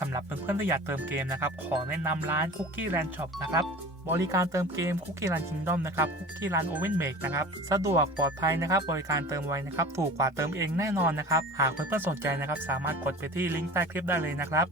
สำหรับเพื่อนๆที่อยากเติมเกมนะครับ ขอแนะนำร้านคุกกี้แลนช็อปนะครับ บริการเติมเกมคุกกี้รันคิงดอมนะครับคุกกี้รันโอเว่นเบกนะครับ สะดวกปลอดภัยนะครับ บริการเติมไวนะครับ ถูกกว่าเติมเองแน่นอนนะครับ หากเพื่อนๆสนใจนะครับ สามารถกดไปที่ลิงก์ใต้คลิปได้เลยนะครับ